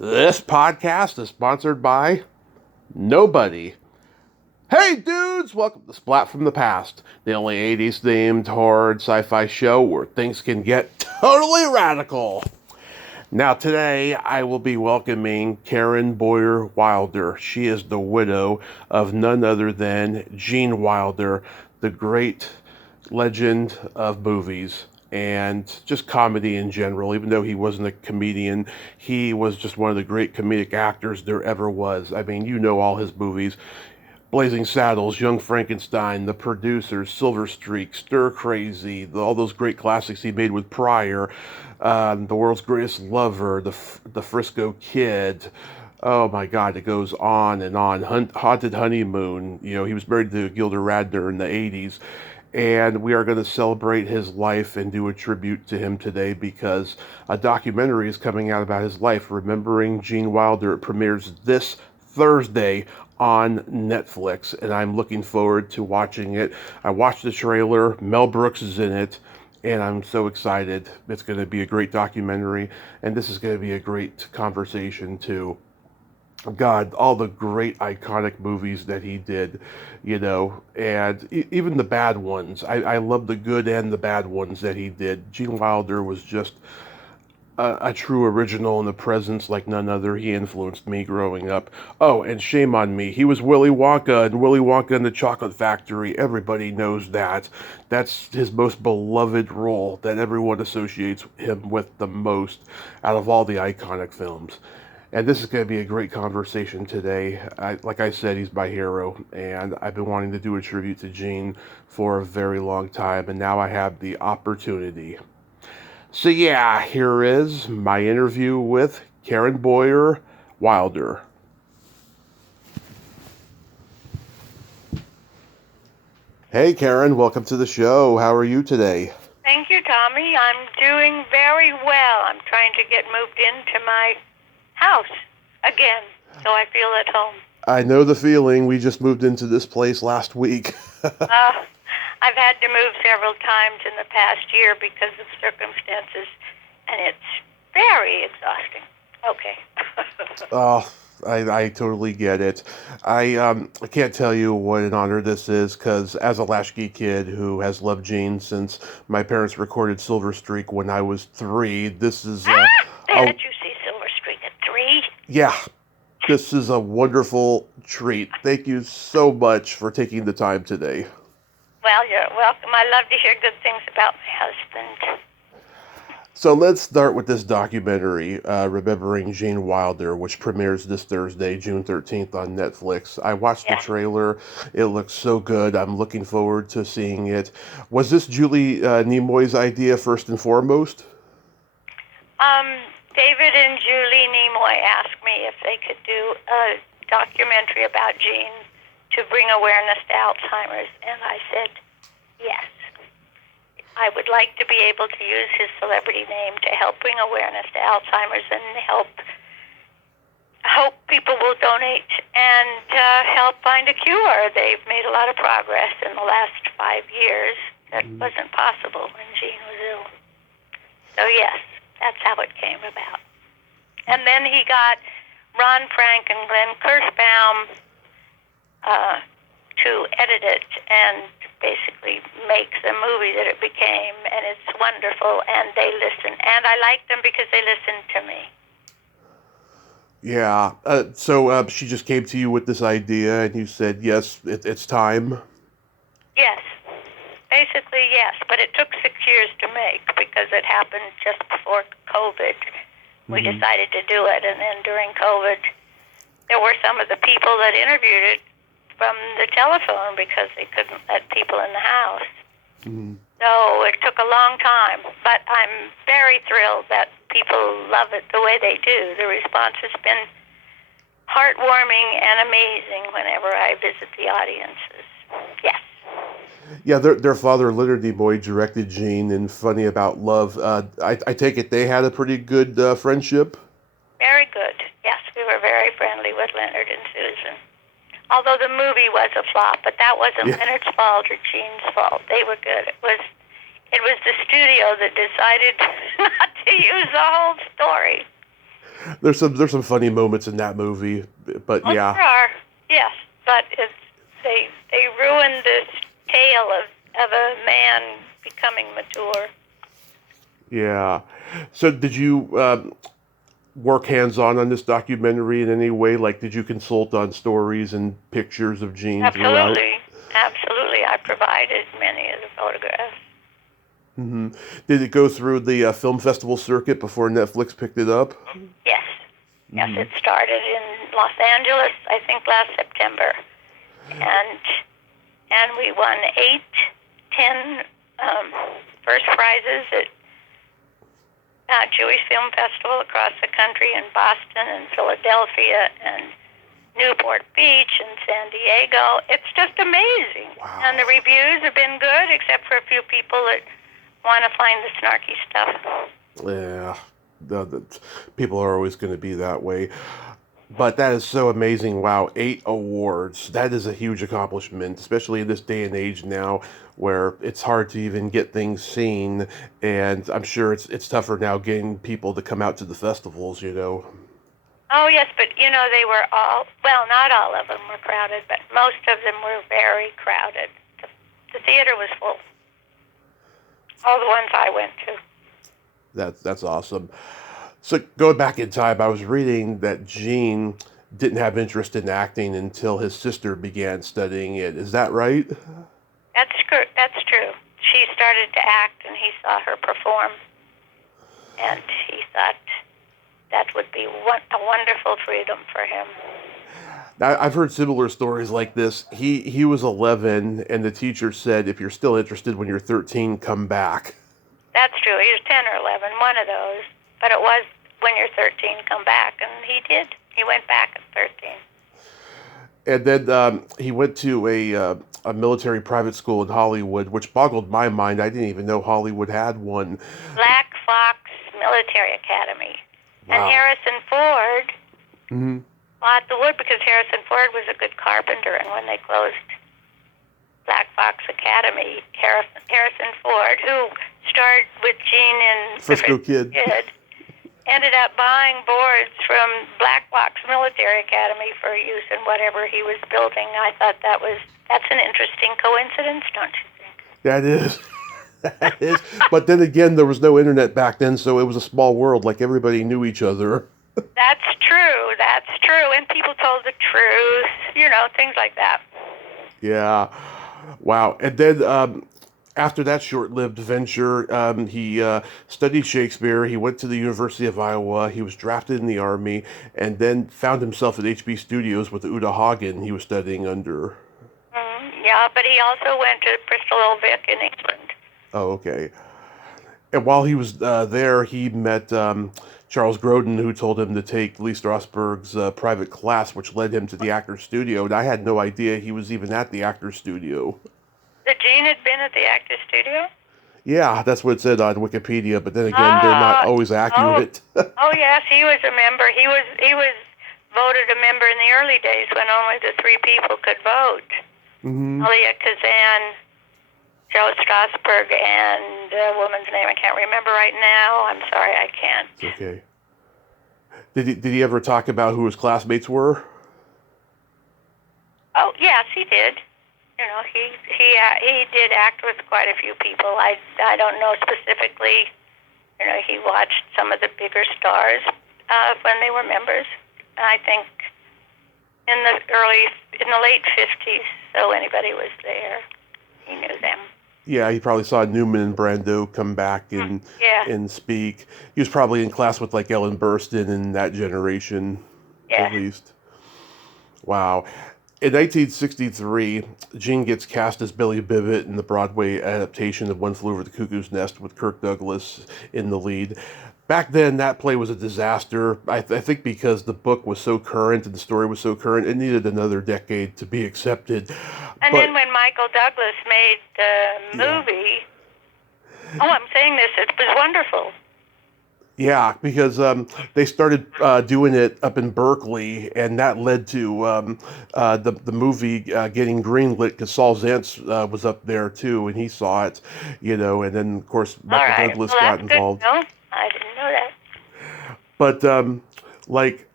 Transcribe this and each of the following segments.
This podcast is sponsored by nobody. Hey dudes, welcome to Splat from the Past, the only 80s themed horror and sci-fi show where things can get totally radical. Now today I will be welcoming Karen Boyer Wilder. She is the widow of none other than Gene Wilder, the great legend of movies and just comedy in general. Even though he wasn't a comedian, he was just one of the great comedic actors there ever was. I mean, you know all his movies. Blazing Saddles, Young Frankenstein, The Producers, Silver Streak, Stir Crazy, all those great classics he made with Pryor, The World's Greatest Lover, the Frisco Kid. Oh my God, it goes on and on. Haunted Honeymoon. You know, he was married to Gilda Radner in the 80s. And we are going to celebrate his life and do a tribute to him today because a documentary is coming out about his life, Remembering Gene Wilder. It premieres this Thursday on Netflix, and I'm looking forward to watching it. I watched the trailer. Mel Brooks is in it, and I'm so excited. It's going to be a great documentary, and this is going to be a great conversation too. God, all the great iconic movies that he did, you know, and even the bad ones. I love the good and the bad ones that he did. Gene Wilder was just a true original in the presence like none other. He influenced me growing up. Oh, and shame on me. He was Willy Wonka and Willy Wonka and the Chocolate Factory. Everybody knows that. That's his most beloved role that everyone associates him with the most out of all the iconic films. And this is going to be a great conversation today. Like I said, he's my hero, and I've been wanting to do a tribute to Gene for a very long time, and now I have the opportunity. So yeah, here is my interview with Karen Boyer Wilder. Hey Karen, welcome to the show. How are you today? Thank you, Tommy. I'm doing very well. I'm trying to get moved into my house again, so I feel at home. I know the feeling. We just moved into this place last week. I've had to move several times in the past year because of circumstances, and it's very exhausting. Okay. Oh, I totally get it. I can't tell you what an honor this is because as a latchkey kid who has loved Gene since my parents recorded Silver Streak when I was 3, this is They let you see Silver Streak at 3? Yeah, this is a wonderful treat. Thank you so much for taking the time today. Well, you're welcome. I love to hear good things about my husband. So let's start with this documentary, Remembering Gene Wilder, which premieres this Thursday, June 13th on Netflix. I watched the trailer. It looks so good. I'm looking forward to seeing it. Was this Julie Nimoy's idea first and foremost? David and Julie Nimoy asked me if they could do a documentary about Gene to bring awareness to Alzheimer's, and I said yes. I would like to be able to use his celebrity name to help bring awareness to Alzheimer's and hope people will donate and help find a cure. They've made a lot of progress in the last 5 years. That wasn't possible when Gene was ill. So yes, that's how it came about. And then he got Ron Frank and Glenn Kirschbaum to edit it and basically make the movie that it became, and it's wonderful, and they listen. And I like them because they listen to me. Yeah, so she just came to you with this idea, and you said, yes, it's time? Yes. Basically, yes, but it took 6 years to make because it happened just before COVID. We decided to do it, and then during COVID, there were some of the people that interviewed it from the telephone because they couldn't let people in the house. So it took a long time, but I'm very thrilled that people love it the way they do. The response has been heartwarming and amazing whenever I visit the audiences. Yes. Yeah, their father, Leonard Nimoy, directed Gene in Funny About Love. I take it they had a pretty good friendship? Very good. Yes, we were very friendly with Leonard and Susan. Although the movie was a flop, but that wasn't Leonard's fault or Gene's fault. They were good. It was the studio that decided not to use the whole story. There's some funny moments in that movie, but Well, yeah. there are, yes, but they ruined this tale of a man becoming mature. Yeah. So did you work hands-on this documentary in any way? Like, did you consult on stories and pictures of Gene throughout? Absolutely, absolutely. I provided many of the photographs. Hmm. Did it go through the film festival circuit before Netflix picked it up? Yes, yes. Hmm. It started in Los Angeles, I think, last September, and we won 10 first prizes at Jewish Film Festival across the country in Boston and Philadelphia and Newport Beach and San Diego. It's just amazing. Wow. And the reviews have been good, except for a few people that want to find the snarky stuff. Yeah, people are always going to be that way. But that is so amazing. Wow, 8 awards. That is a huge accomplishment, especially in this day and age now where it's hard to even get things seen. And I'm sure it's tougher now getting people to come out to the festivals, you know. Oh, yes, but, they were all, well, not all of them were crowded, but most of them were very crowded. The theater was full. All the ones I went to. That's awesome. So going back in time, I was reading that Gene didn't have interest in acting until his sister began studying it. Is that right? That's true. She started to act, and he saw her perform, and he thought that would be a wonderful freedom for him. I've heard similar stories like this. He was 11, and the teacher said, "If you're still interested when you're 13, come back." That's true. He was 10 or 11, one of those. But it was when you're 13, come back, and he did. He went back at 13. And then he went to a military private school in Hollywood, which boggled my mind. I didn't even know Hollywood had one. Black Fox Military Academy. Wow. And Harrison Ford Hmm. bought the wood because Harrison Ford was a good carpenter, and when they closed Black Fox Academy, Harrison Ford, who starred with Gene in Frisco Kid, ended up buying boards from Black Fox Military Academy for use in whatever he was building. I thought that's an interesting coincidence, don't you think? That is. That is. But then again, there was no internet back then, so it was a small world. Like, everybody knew each other. That's true. That's true. And people told the truth, things like that. Yeah. Wow. And then after that short-lived venture, he studied Shakespeare. He went to the University of Iowa. He was drafted in the Army, and then found himself at HB Studios with Uta Hagen he was studying under. Yeah, but he also went to Bristol Old Vic in England. Oh, okay. And while he was there, he met Charles Grodin, who told him to take Lee Strasberg's private class, which led him to the Actors Studio. And I had no idea he was even at the Actors Studio. That Gene had been at the Actors Studio? Yeah, that's what it said on Wikipedia. But then again, they're not always accurate. Oh yes, he was a member. He was voted a member in the early days when only the 3 people could vote. Mm-hmm. Elia Kazan, Joe Strasberg, and a woman's name I can't remember right now. I'm sorry, I can't. It's okay. Did he ever talk about who his classmates were? Oh yes, he did. He did act with quite a few people. I don't know specifically. He watched some of the bigger stars when they were members. I think in the late 50s, so anybody was there, he knew them. Yeah, he probably saw Newman and Brando come back and speak. He was probably in class with like Ellen Burstyn in that generation, at least. Wow. In 1963, Gene gets cast as Billy Bibbit in the Broadway adaptation of One Flew Over the Cuckoo's Nest with Kirk Douglas in the lead. Back then, that play was a disaster. I think because the book was so current and the story was so current, it needed another decade to be accepted. Then when Michael Douglas made the movie, I'm saying this, it was wonderful. Yeah, because they started doing it up in Berkeley, and that led to the movie getting greenlit because Saul Zaentz was up there too, and he saw it, and then of course Michael Douglas got involved. No, I didn't know that. But Like,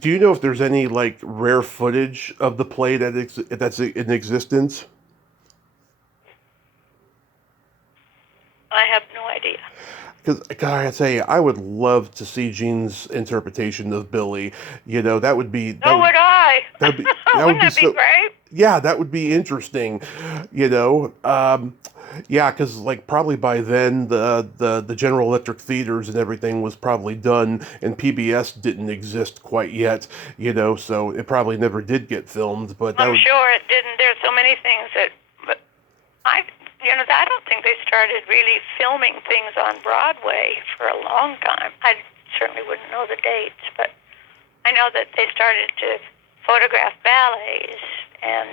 do you know if there's any like rare footage of the play that's in existence? I have no idea. Because I gotta say, I would love to see Gene's interpretation of Billy. You know, So would I. that would Wouldn't be that be so. great? Yeah, that would be interesting. You know, yeah, because like probably by then the General Electric theaters and everything was probably done, and PBS didn't exist quite yet. You know, so it probably never did get filmed. But that I'm would. sure it didn't. There's so many things that, but I don't think they started really filming things on Broadway for a long time. I certainly wouldn't know the dates, but I know that they started to photograph ballets, and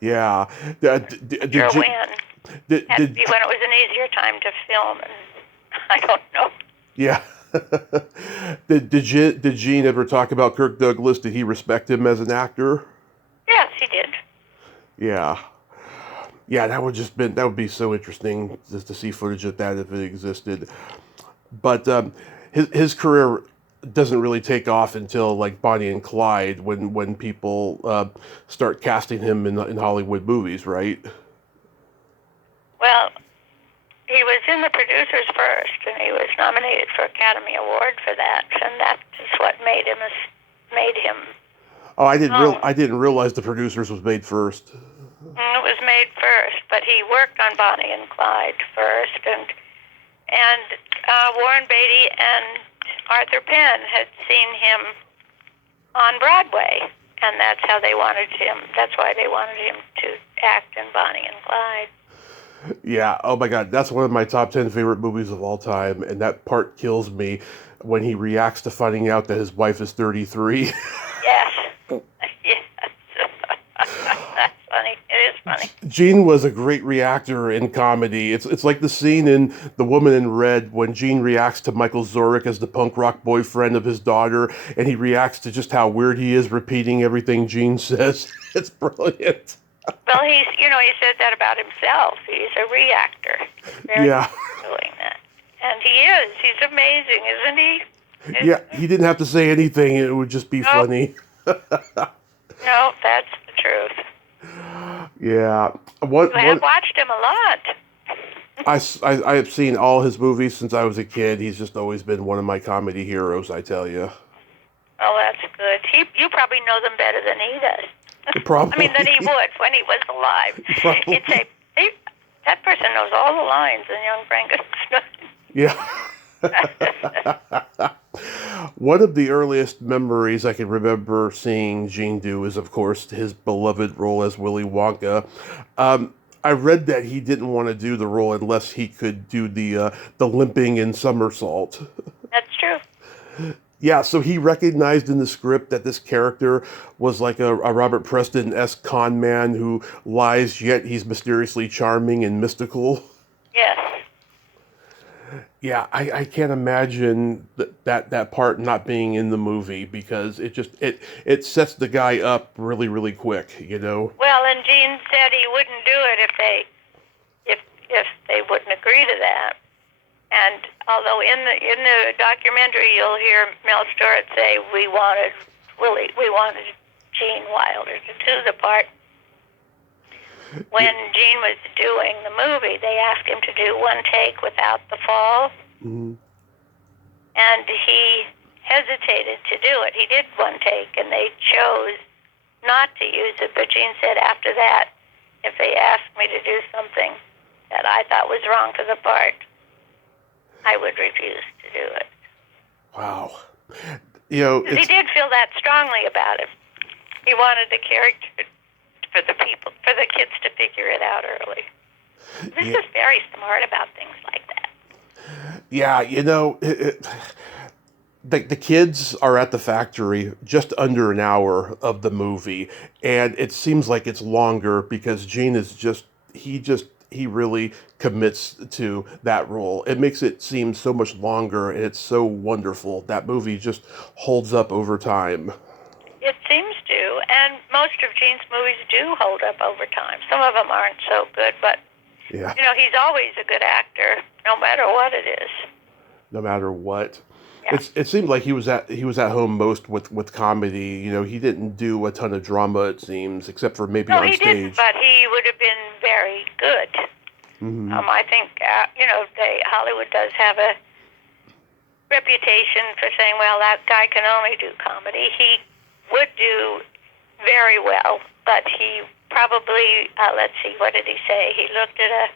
Yeah. sure Did you? when. Had to Did be when it was an easier time to film, and I don't know. yeah. Did Gene ever talk about Kirk Douglas? Did he respect him as an actor? Yes, he did. Yeah. Yeah, that would be so interesting just to see footage of that if it existed. But his career doesn't really take off until like Bonnie and Clyde when people start casting him in Hollywood movies, right? Well, he was in the producers first, and he was nominated for Academy Award for that, and that is what made him Oh, known. I didn't realize the producers was made first. It was made first, but he worked on Bonnie and Clyde first, and Warren Beatty and Arthur Penn had seen him on Broadway, and that's how they wanted him. That's why they wanted him to act in Bonnie and Clyde. Yeah. Oh my God, that's one of my top 10 favorite movies of all time, and that part kills me when he reacts to finding out that his wife is 33. Yes. Yes. That's funny. It is funny. Gene was a great reactor in comedy. It's like the scene in The Woman in Red when Gene reacts to Michael Zorich as the punk rock boyfriend of his daughter, and he reacts to just how weird he is repeating everything Gene says. It's brilliant. Well, he said that about himself. He's a reactor. Very Yeah. good at doing that. And he is. He's amazing, isn't he? Yeah, he didn't have to say anything. It would just be Nope. funny. No, that's the truth. Yeah. I have watched him a lot. I have seen all his movies since I was a kid. He's just always been one of my comedy heroes, I tell you. Oh, that's good. You probably know them better than he does. Probably. I mean, than he would when he was alive. Probably. He'd say, that person knows all the lines in Young Frankenstein. Yeah. One of the earliest memories I can remember seeing Gene do is, of course, his beloved role as Willy Wonka. I read that he didn't want to do the role unless he could do the limping and somersault. That's true. Yeah, so he recognized in the script that this character was like a Robert Preston-esque con man who lies, yet he's mysteriously charming and mystical. Yes. Yeah, I can't imagine that part not being in the movie because it sets the guy up really, really quick, you know? Well, and Gene said he wouldn't do it if they wouldn't agree to that. And although in the documentary you'll hear Mel Stewart say we wanted Gene Wilder to do the part. When Gene was doing the movie, they asked him to do one take without the fall, and he hesitated to do it. He did one take, and they chose not to use it. But Gene said after that, if they asked me to do something that I thought was wrong for the part, I would refuse to do it. Wow. You know, he did feel that strongly about it. He wanted the character for the kids to figure it out early. He's just very smart about things like that. Yeah, you know, the kids are at the factory just under an hour of the movie, and it seems like it's longer because Gene is he really commits to that role. It makes it seem so much longer, and it's so wonderful. That movie just holds up over time. It seems to, and most of Gene's movies do hold up over time. Some of them aren't so good, but Yeah. he's always a good actor, no matter what it is. No matter what. Yeah. It seemed like he was at home most with comedy. You know, he didn't do a ton of drama. It seems, except for maybe No, on he didn't, stage. but he would have been very good. Mm-hmm. I think, Hollywood does have a reputation for saying, well, that guy can only do comedy. He would do very well, but he probably, let's see, what did he say? He looked at a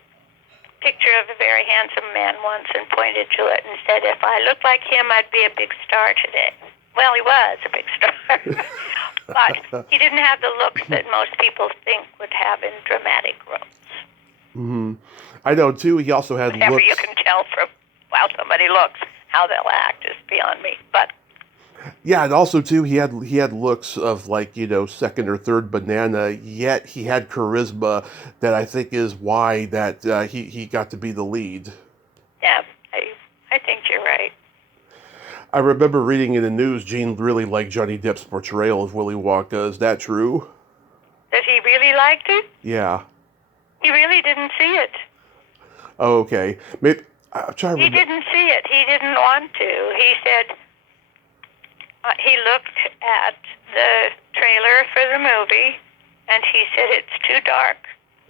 picture of a very handsome man once and pointed to it and said, if I looked like him, I'd be a big star today. Well, he was a big star. But he didn't have the looks that most people think would have in dramatic roles. Mm-hmm. I know, too. He also had Whatever looks. you can tell from how somebody looks, how they'll act is beyond me. But Yeah, and also too, he had looks of like, you know, second or third banana. Yet he had charisma that I think is why that he got to be the lead. yeah, I think you're right. I remember reading in the news, Gene really liked Johnny Depp's portrayal of Willy Wonka. Is that true? That he really liked it? Yeah. He really didn't see it. Oh, okay. Maybe I'm trying to He remember. didn't see it. He didn't want to. He said he looked at the trailer for the movie, and he said, it's too dark.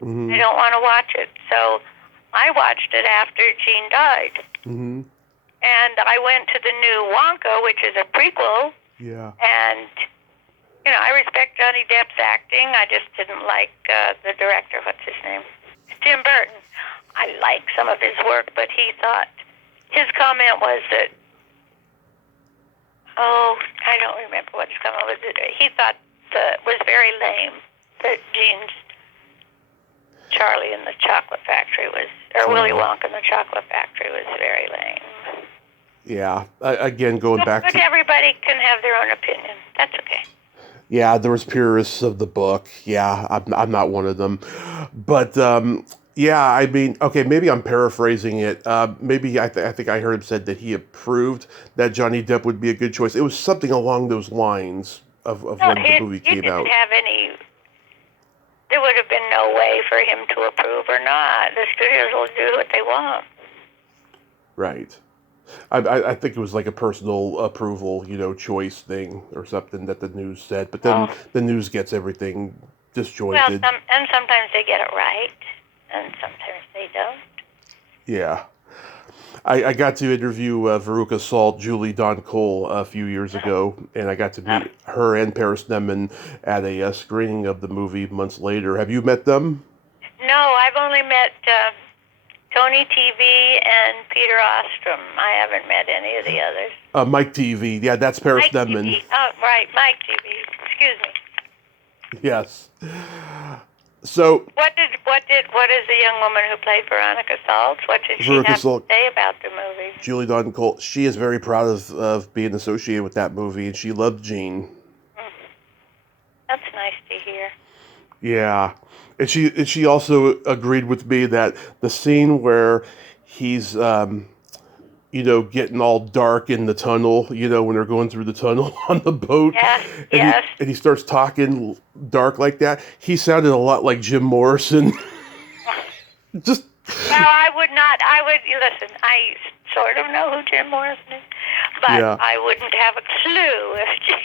Mm-hmm. I don't want to watch it. So I watched it after Gene died. Mm-hmm. And I went to the new Wonka, which is a prequel, Yeah. and, I respect Johnny Depp's acting. I just didn't like the director. What's his name? Tim Burton. I like some of his work, but his comment was that, I don't remember what his comment was. He thought was very lame that Gene's Charlie and the Chocolate Factory Willy Wonka and the Chocolate Factory was very lame. Yeah. Again, going back But to. everybody can have their own opinion. That's okay. Yeah, there was purists of the book. Yeah, I'm not one of them. But yeah, I mean, okay, maybe I'm paraphrasing it. Maybe I think I heard him said that he approved that Johnny Depp would be a good choice. It was something along those lines of when the movie came out. There would have been no way for him to approve or not. The studios will do what they want. Right. I think it was like a personal approval, choice thing or something that the news said. But then the news gets everything disjointed. Well, and sometimes they get it right, and sometimes they don't. Yeah. I got to interview Veruca Salt, Julie Don Cole a few years ago, and I got to meet her and Paris Nemman at a screening of the movie months later. Have you met them? No, I've only met Tony TV and Peter Ostrom. I haven't met any of the others. Mike TV. Yeah, that's Paris Mike Nemman. TV. Oh, right, Mike TV. Excuse me. Yes. So what is the young woman who played Veronica Salt? What did she have to say about the movie? Julie Don Cole. She is very proud of being associated with that movie, and she loved Gene. That's nice to hear. Yeah, and she also agreed with me that the scene where he's getting all dark in the tunnel, when they're going through the tunnel on the boat. Yes. And he starts talking dark like that. He sounded a lot like Jim Morrison. Just. Well, listen, I sort of know who Jim Morrison is, but I wouldn't have a clue if Jim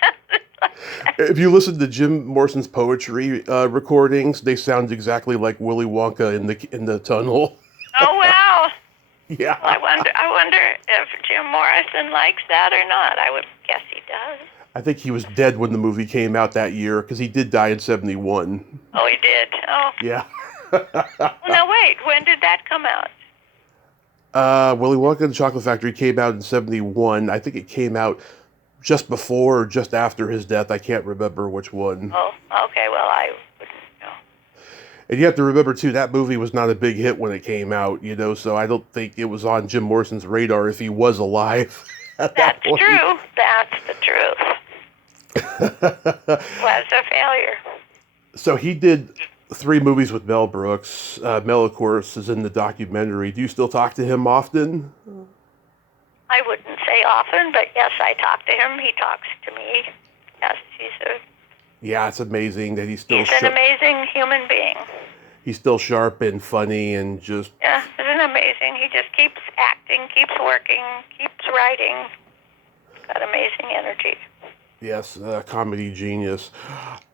sounded like that. If you listen to Jim Morrison's poetry recordings, they sound exactly like Willy Wonka in the tunnel. Oh, wow. Yeah. Well, I wonder if Jim Morrison likes that or not. I would guess he does. I think he was dead when the movie came out that year, because he did die in 1971. Oh, he did? Oh. Yeah. No, wait. When did that come out? Willy Wonka and the Chocolate Factory came out in 1971. I think it came out just before or just after his death. I can't remember which one. Oh, okay. Well, I wouldn't know. And you have to remember, too, that movie was not a big hit when it came out, so I don't think it was on Jim Morrison's radar if he was alive at that point. True. That's the truth. Was a failure. So he did 3 movies with Mel Brooks. Mel, of course, is in the documentary. Do you still talk to him often? I wouldn't say often, but yes, I talk to him. He talks to me. Yes, Yeah, it's amazing that he's an amazing human being. he's still sharp and funny and just... Yeah, isn't it amazing? He just keeps acting, keeps working, keeps writing. Got amazing energy. Yes, comedy genius.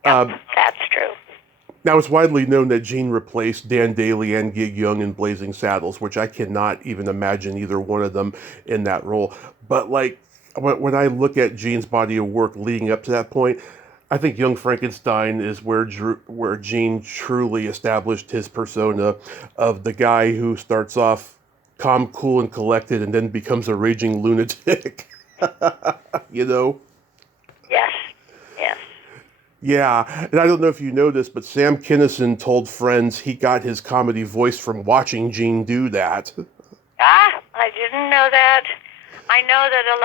Yeah, that's true. Now, it's widely known that Gene replaced Dan Daly and Gig Young in Blazing Saddles, which I cannot even imagine either one of them in that role. But, like, when I look at Gene's body of work leading up to that point, I think Young Frankenstein is where Gene truly established his persona of the guy who starts off calm, cool, and collected and then becomes a raging lunatic. You know? Yes, yes. Yeah, and I don't know if you know this, but Sam Kinison told friends he got his comedy voice from watching Gene do that. Ah, I didn't know that. I know that a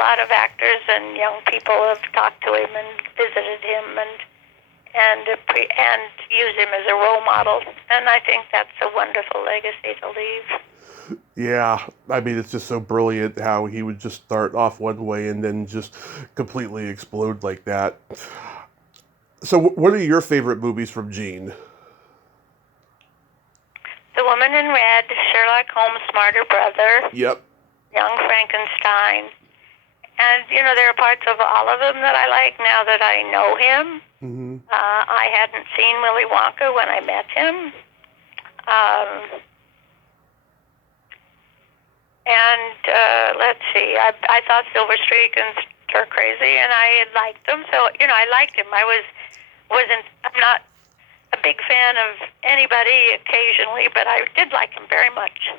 lot of actors and young people have talked to him and visited him and use him as a role model, and I think that's a wonderful legacy to leave. Yeah, I mean, it's just so brilliant how he would just start off one way and then just completely explode like that. So what are your favorite movies from Gene? The Woman in Red, Sherlock Holmes' Smarter Brother, Yep. Young Frankenstein. And, there are parts of all of them that I like now that I know him. Mm-hmm. I hadn't seen Willy Wonka when I met him. Let's see, I thought Silver Streak and Stir Crazy, and I had liked them. So, I liked him. I'm not a big fan of anybody occasionally, but I did like him very much.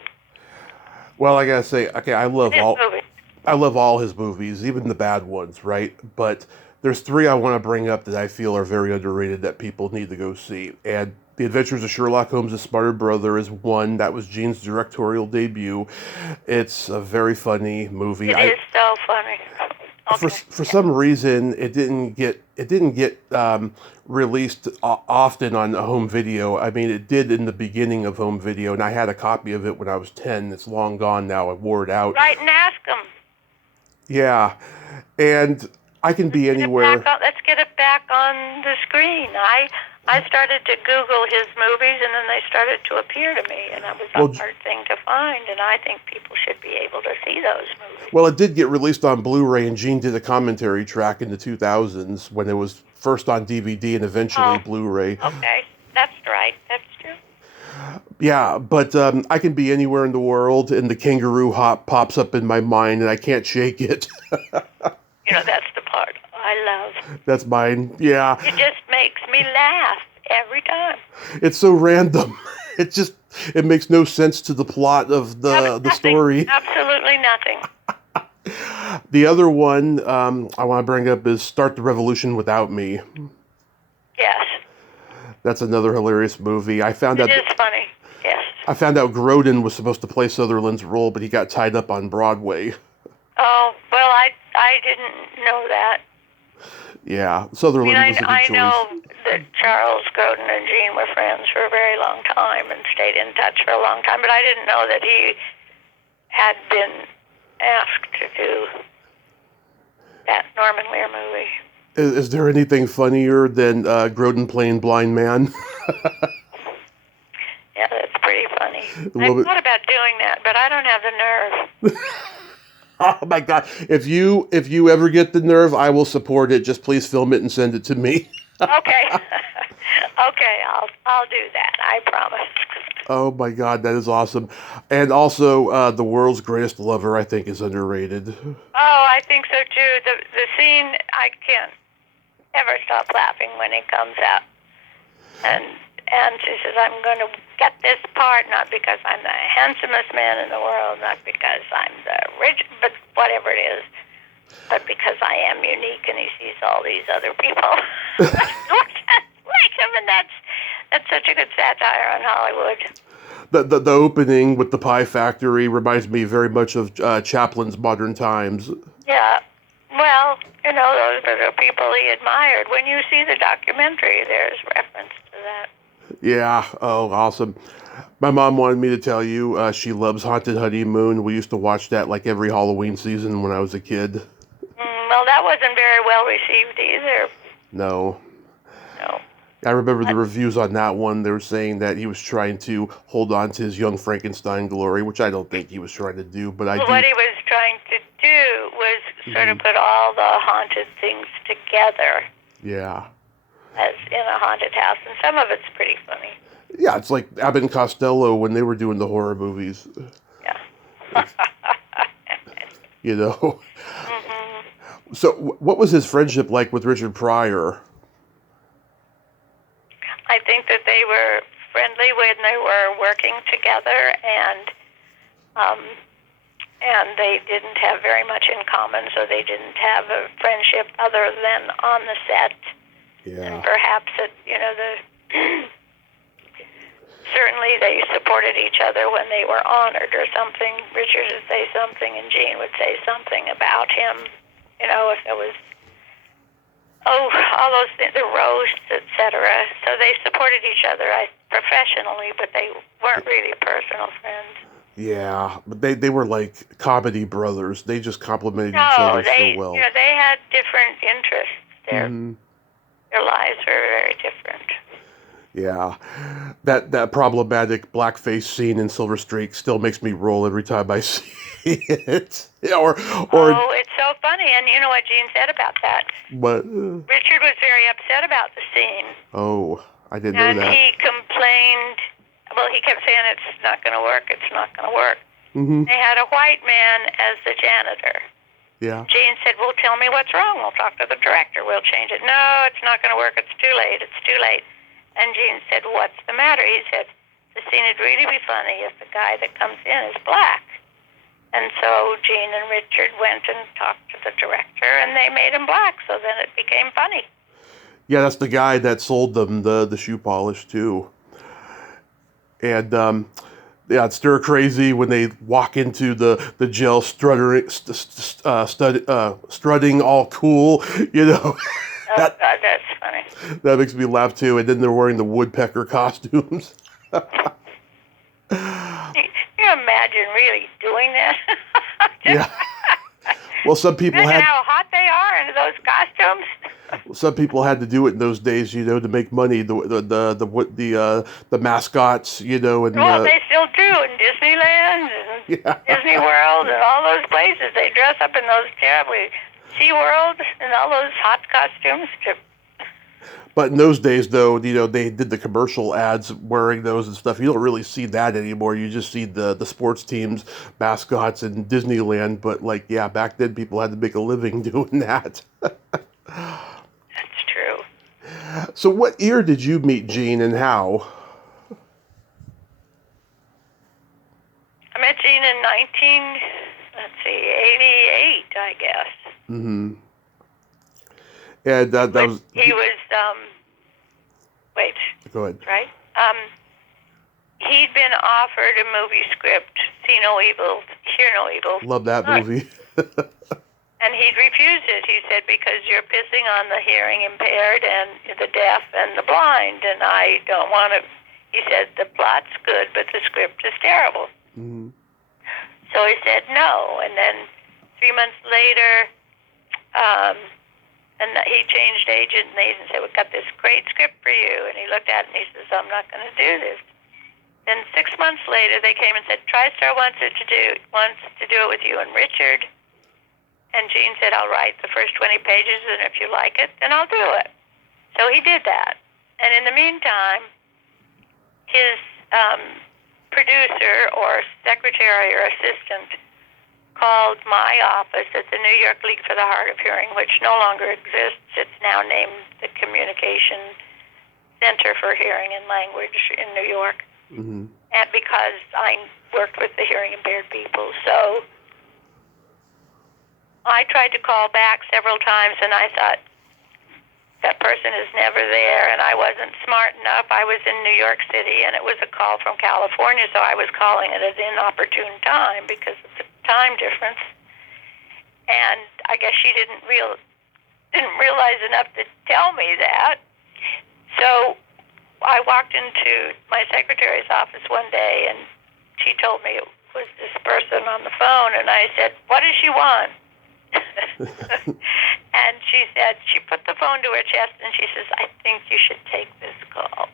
Well, I gotta say, okay, I love all his movies, even the bad ones, right? But there's three I want to bring up that I feel are very underrated that people need to go see. And The Adventures of Sherlock Holmes' Smarter Brother is one. That was Gene's directorial debut. It's a very funny movie. It is so funny. Okay. For some reason, it didn't get released often on home video. I mean, it did in the beginning of home video, and I had a copy of it when I was 10. It's long gone now. I wore it out. Right, and ask them. Yeah, and I can be anywhere. Let's get it back on the screen. I started to Google his movies, and then they started to appear to me, and it was a hard thing to find, and I think people should be able to see those movies. Well, it did get released on Blu-ray, and Gene did a commentary track in the 2000s when it was first on DVD and eventually Blu-ray. Okay, that's right. That's true. Yeah, but I can be anywhere in the world, and the kangaroo hop pops up in my mind, and I can't shake it. That's the part I love. That's mine, yeah. It just makes me laugh every time. It's so random. It makes no sense to the plot of the story. Absolutely nothing. The other one I want to bring up is Start the Revolution Without Me. Yes. That's another hilarious movie. It is funny, yes. I found out Grodin was supposed to play Sutherland's role, but he got tied up on Broadway. Oh, well, I didn't know that. Yeah, Sutherland was a good choice. I know that Charles Grodin and Gene were friends for a very long time and stayed in touch for a long time, but I didn't know that he had been asked to do that Norman Lear movie. Is there anything funnier than Grodin playing Blind Man? Yeah, that's pretty funny. I thought about doing that, but I don't have the nerve. Oh my God! If you ever get the nerve, I will support it. Just please film it and send it to me. Okay. Okay, I'll do that. I promise. Oh my God, that is awesome! And also, The World's Greatest Lover, I think, is underrated. Oh, I think so too. The scene, I can't ever stop laughing when it comes out. And she says, I'm going to get this part, not because I'm the handsomest man in the world, not because I'm the rich, but whatever it is, but because I am unique, and he sees all these other people like him, and that's such a good satire on Hollywood. The opening with the Pie Factory reminds me very much of Chaplin's Modern Times. Yeah. Well, those are the people he admired. When you see the documentary, there's reference to that. Yeah, oh, awesome. My mom wanted me to tell you she loves Haunted Honeymoon. We used to watch that like every Halloween season when I was a kid. Well, that wasn't very well received either. No. I remember the reviews on that one. They were saying that he was trying to hold on to his young Frankenstein glory, which I don't think he was trying to do, but I Well, do. what he was trying to do was sort of put all the haunted things together Yeah. as in a haunted house, and some of it's pretty funny. Yeah, it's like Abbott and Costello when they were doing the horror movies. Yeah. You know. Mm-hmm. So, what was his friendship like with Richard Pryor? I think that they were friendly when they were working together, and they didn't have very much in common, so they didn't have a friendship other than on the set. Yeah. And perhaps certainly they supported each other when they were honored or something. Richard would say something, and Gene would say something about him. You know, if there was all those things, the roasts, etc. So they supported each other professionally, but they weren't really personal friends. Yeah, but they were like comedy brothers. They just complimented each No, other so well. you know, they had different interests. Their lives were very different. Yeah, that problematic blackface scene in Silver Streak still makes me roll every time I see it. Yeah, or it's so funny, and you know what Gene said about that? But Richard was very upset about the scene. Oh, I didn't know that. And he complained. Well, he kept saying it's not going to work. It's not going to work. Mm-hmm. They had a white man as the janitor. Yeah. Gene said, "Well, tell me what's wrong. We'll talk to the director. We'll change it." "No, it's not going to work. It's too late. It's too late." And Gene said, "What's the matter?" He said, "The scene would really be funny if the guy that comes in is black." And so Gene and Richard went and talked to the director, and they made him black, so then it became funny. Yeah, that's the guy that sold them the shoe polish, too. And, yeah, it's stir crazy when they walk into the jail strutting all cool, you know. Oh, God, that's funny. That makes me laugh, too. And then they're wearing the woodpecker costumes. You imagine really doing this? Yeah. Well, some people Imagine had how hot they are in those costumes. some people had to do it in those days, you know, to make money. The mascots, you know, and Well, they still do in Disneyland and Disney World and all those places. They dress up in those terribly SeaWorld and all those hot costumes. But in those days, though, you know, they did the commercial ads wearing those and stuff. You don't really see that anymore. You just see the sports teams, mascots in Disneyland. But, like, yeah, back then people had to make a living doing that. That's true. So what year did you meet Gene and how? I met Gene in 88, I guess. Mm-hmm. And that was... He was, wait. Go ahead. Right? He'd been offered a movie script, See No Evil, Hear No Evil. Love that movie. And he'd refused it. He said, because you're pissing on the hearing impaired and the deaf and the blind, and I don't want to. He said, the plot's good, but the script is terrible. Mm-hmm. So he said no. And then 3 months later, and he changed agent, and the agent said, we've got this great script for you. And he looked at it, and he says, I'm not going to do this. Then 6 months later, they came and said, TriStar wants to do it with you and Richard. And Gene said, I'll write the first 20 pages, and if you like it, then I'll do it. So he did that. And in the meantime, his producer or secretary or assistant called my office at the New York League for the Hard of Hearing, which no longer exists. It's now named the Communication Center for Hearing and Language in New York. Mm-hmm. And because I worked with the hearing impaired people, so I tried to call back several times, and I thought, that person is never there, and I wasn't smart enough. I was in New York City, and it was a call from California, so I was calling it at an inopportune time because of the time difference. And I guess she didn't realize enough to tell me that. So I walked into my secretary's office one day, and she told me it was this person on the phone, and I said, what does she want? And she said, she put the phone to her chest and she says, I think you should take this call.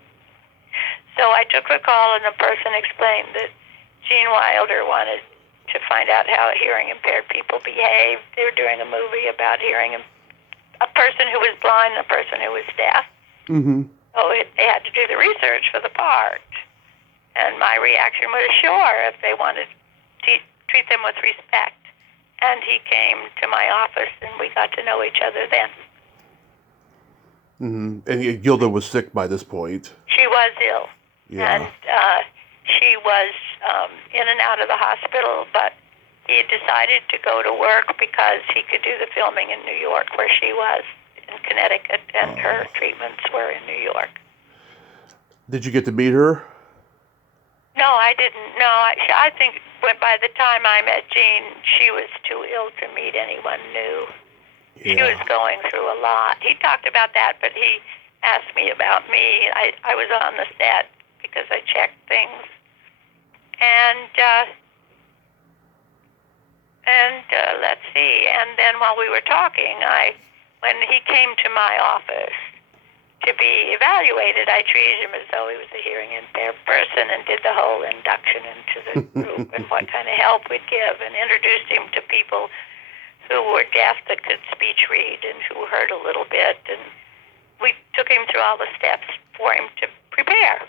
So I took the call and the person explained that Gene Wilder wanted to find out how hearing impaired people behave. They were doing a movie about a person who was blind and a person who was deaf. Mm-hmm. So they had to do the research for the part. And my reaction was, sure, if they wanted to treat them with respect. And he came to my office, and we got to know each other then. Mm-hmm. And Gilda was sick by this point. She was ill. Yeah. And she was in and out of the hospital, but he decided to go to work because he could do the filming in New York, where she was, in Connecticut, and her treatments were in New York. Did you get to meet her? No, I didn't. No, I think by the time I met Jean, she was too ill to meet anyone new. Yeah. She was going through a lot. He talked about that, but he asked me about me. I was on the set because I checked things. And let's see. And then while we were talking, when he came to my office to be evaluated, I treated him as though he was a hearing impaired person and did the whole induction into the group and what kind of help we'd give, and introduced him to people who were deaf that could speech read and who heard a little bit. And we took him through all the steps for him to prepare.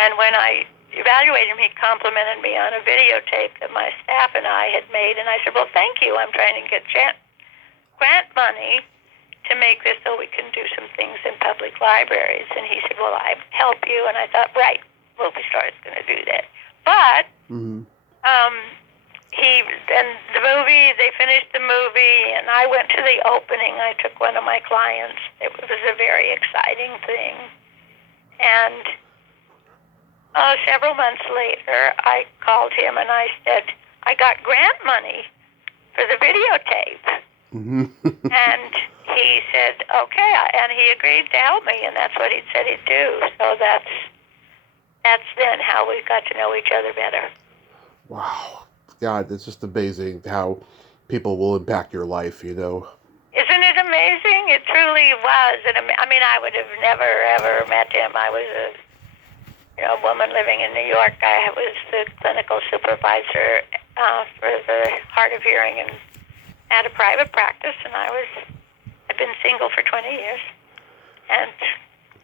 And when I evaluated him, he complimented me on a videotape that my staff and I had made. And I said, well, thank you. I'm trying to get grant money to make this so we can do some things in public libraries. And he said, well, I'd help you. And I thought, right, movie star is going to do that. But they finished the movie, and I went to the opening. I took one of my clients. It was a very exciting thing. And several months later, I called him and I said, I got grant money for the videotape. And he said, okay, and he agreed to help me, and that's what he said he'd do. So that's then how we got to know each other better. Wow. God, it's just amazing how people will impact your life, you know. Isn't it amazing? It truly was. I mean, I would have never, ever met him. I was a woman living in New York. I was the clinical supervisor for the hard of hearing and at a private practice, and I've been single for 20 years. And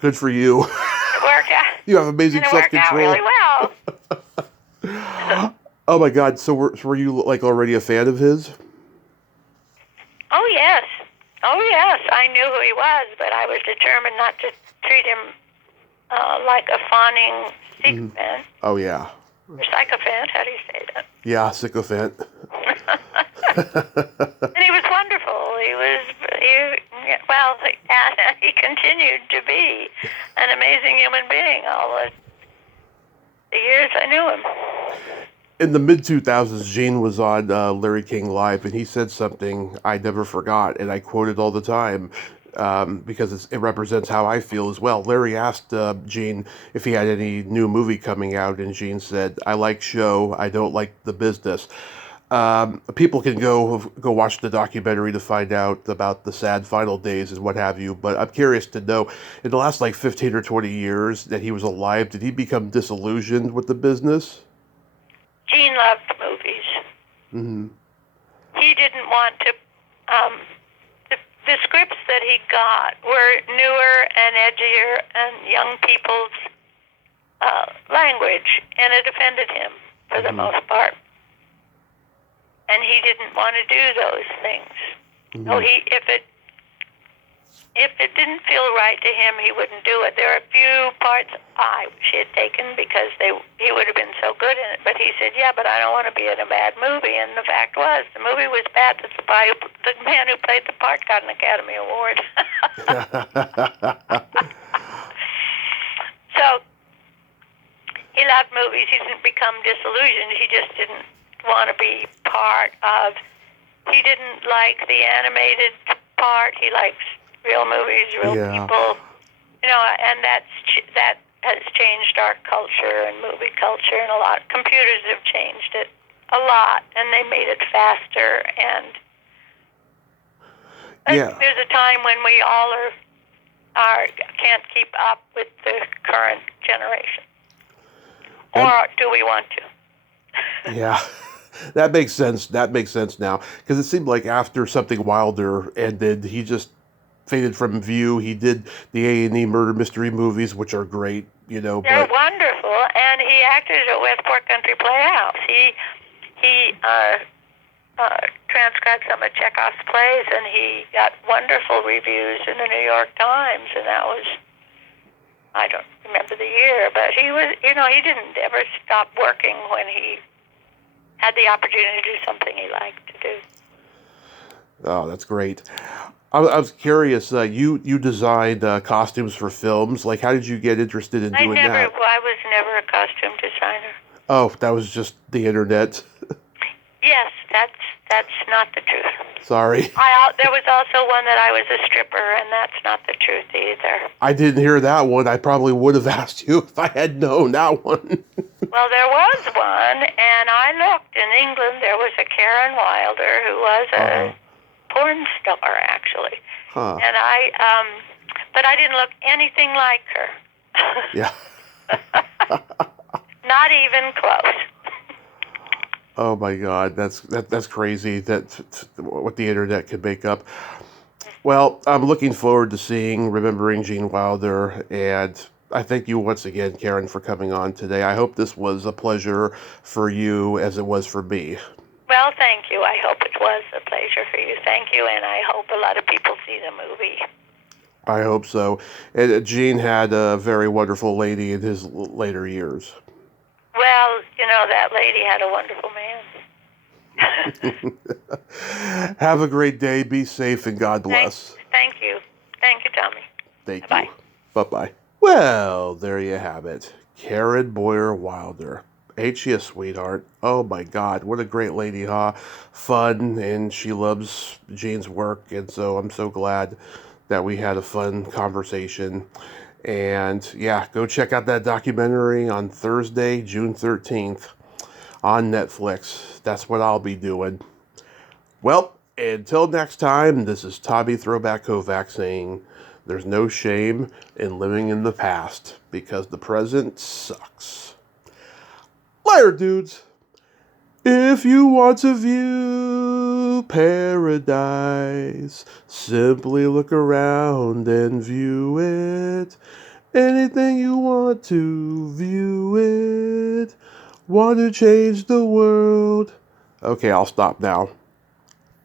good for you. It worked out. You have amazing self-control. It worked out really well. Oh my God! So were you like already a fan of his? Oh yes. I knew who he was, but I was determined not to treat him like a fawning sycophant. Oh yeah. Or sycophant? How do you say that? Yeah, sycophant. And he was wonderful. He continued to be an amazing human being all the years I knew him. In the mid-2000s, Gene was on Larry King Live, and he said something I never forgot, and I quote it all the time because it represents how I feel as well. Larry asked Gene if he had any new movie coming out, and Gene said, I like show, I don't like the business. People can go watch the documentary to find out about the sad final days and what have you, but I'm curious to know, in the last 15 or 20 years that he was alive, did he become disillusioned with the business? Gene loved movies. Mm-hmm. He didn't want to... The scripts that he got were newer and edgier and young people's language, and it offended him for the most part. And he didn't want to do those things. So if it didn't feel right to him, he wouldn't do it. There are a few parts I wish he had taken because he would have been so good in it. But he said, yeah, but I don't want to be in a bad movie. And the fact was, the movie was bad. The man who played the part got an Academy Award. So he loved movies. He didn't become disillusioned. He just didn't want to be part of... He didn't like the animated part. He likes real movies, real people, and that has changed our culture and movie culture, and a lot. Computers have changed it a lot, and they made it faster, and Yeah. There's a time when we all are can't keep up with the current generation, or do we want to? Yeah. That makes sense. That makes sense now. Because it seemed like after Something Wilder ended, he just faded from view. He did the A&E murder mystery movies, which are great, They're but wonderful, and he acted at Westport Country Playhouse. He transcribed some of Chekhov's plays, and he got wonderful reviews in the New York Times, and that was, I don't remember the year, but he was, he didn't ever stop working when he had the opportunity to do something he liked to do. oh, that's great. I was curious. You designed costumes for films. Like, how did you get interested in doing that? I was never a costume designer. Oh, that was just the internet. Yes, that's not the truth. Sorry. There was also one that I was a stripper, and that's not the truth either. I didn't hear that one. I probably would have asked you if I had known that one. Well, there was one, and I looked. In England, there was a Karen Wilder who was a porn star, actually. Huh. And but I didn't look anything like her. Yeah. Not even close. Oh my God, that's crazy. That's what the internet can make up. Well, I'm looking forward to seeing Remembering Gene Wilder, and I thank you once again, Karen, for coming on today. I hope this was a pleasure for you as it was for me. Well, thank you. I hope it was a pleasure for you. Thank you, and I hope a lot of people see the movie. I hope so. And Gene had a very wonderful lady in his later years. Well, that lady had a wonderful man. Have a great day. Be safe, and God bless. Thank you. Thank you, Tommy. Thank Bye-bye. you. Bye-bye. Well, there you have it. Karen Boyer Wilder. Ain't she a sweetheart? Oh my God, what a great lady, huh? Fun, and she loves Gene's work, and so I'm so glad that we had a fun conversation. And yeah, go check out that documentary on Thursday, June 13th on Netflix. That's what I'll be doing. Well, until next time, this is Tommy Throwback Kovac saying there's no shame in living in the past because the present sucks. Later, dudes. If you want to view paradise, simply look around and view it. Anything you want to view it. Want to change the world. Okay, I'll stop now.